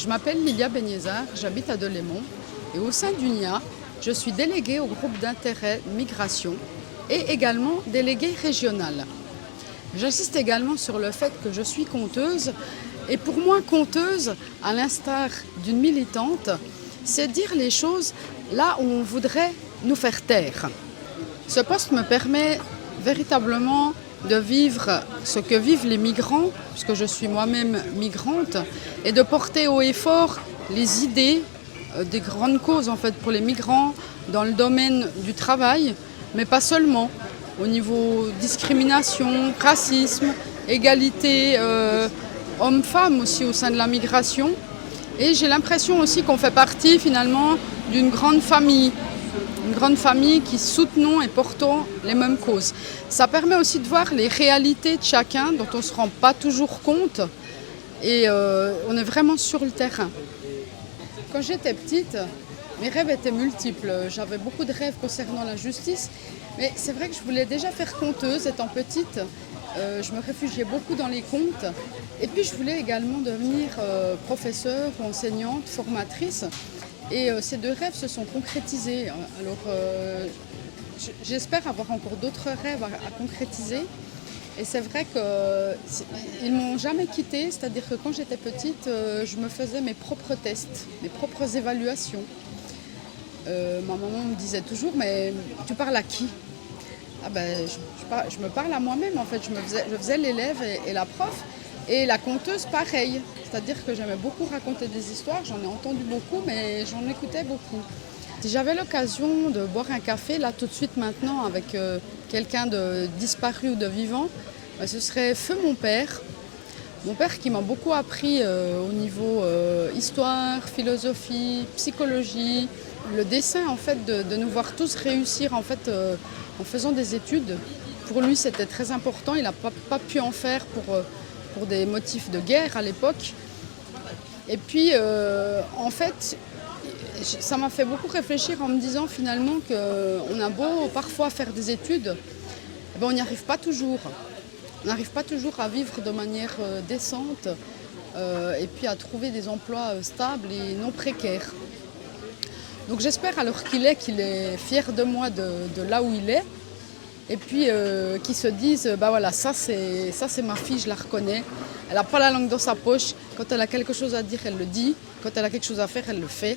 Je m'appelle Lilia Benyezar, j'habite à Delémont et au sein d'UNIA, je suis déléguée au groupe d'intérêt migration et également déléguée régionale. J'insiste également sur le fait que je suis conteuse et pour moi conteuse, à l'instar d'une militante, c'est dire les choses là où on voudrait nous faire taire. Ce poste me permet véritablement de vivre ce que vivent les migrants, puisque je suis moi-même migrante, et de porter haut et fort les idées des grandes causes en fait, pour les migrants dans le domaine du travail, mais pas seulement, au niveau discrimination, racisme, égalité hommes-femmes aussi au sein de la migration. Et j'ai l'impression aussi qu'on fait partie finalement d'une grande famille. Une grande famille qui soutenons et portons les mêmes causes. Ça permet aussi de voir les réalités de chacun dont on ne se rend pas toujours compte et on est vraiment sur le terrain. Quand j'étais petite, mes rêves étaient multiples. J'avais beaucoup de rêves concernant la justice, mais c'est vrai que je voulais déjà faire conteuse étant petite. Je me réfugiais beaucoup dans les contes et puis je voulais également devenir professeure ou enseignante, formatrice. Et ces deux rêves se sont concrétisés. Alors, j'espère avoir encore d'autres rêves à concrétiser. Et c'est vrai qu'ils ne m'ont jamais quittée, c'est-à-dire que quand j'étais petite, je me faisais mes propres tests, mes propres évaluations. Ma maman me disait toujours, mais tu parles à qui? Ah ben, je me parle à moi-même en fait, je faisais l'élève et la prof. Et la conteuse, pareil. C'est-à-dire que j'aimais beaucoup raconter des histoires, j'en ai entendu beaucoup, mais j'en écoutais beaucoup. Si j'avais l'occasion de boire un café, là tout de suite maintenant, avec quelqu'un de disparu ou de vivant, ce serait feu mon père. Mon père qui m'a beaucoup appris au niveau histoire, philosophie, psychologie, le dessin en fait, de nous voir tous réussir en fait en faisant des études. Pour lui c'était très important, il n'a pas pu en faire pour des motifs de guerre à l'époque. Et puis, en fait, ça m'a fait beaucoup réfléchir en me disant finalement qu'on a beau parfois faire des études, eh ben, on n'y arrive pas toujours. On n'arrive pas toujours à vivre de manière décente et puis à trouver des emplois stables et non précaires. Donc j'espère alors qu'il est fier de moi de là où il est. Et puis qui se disent, bah voilà, ça c'est ma fille, je la reconnais. Elle n'a pas la langue dans sa poche. Quand elle a quelque chose à dire, elle le dit. Quand elle a quelque chose à faire, elle le fait.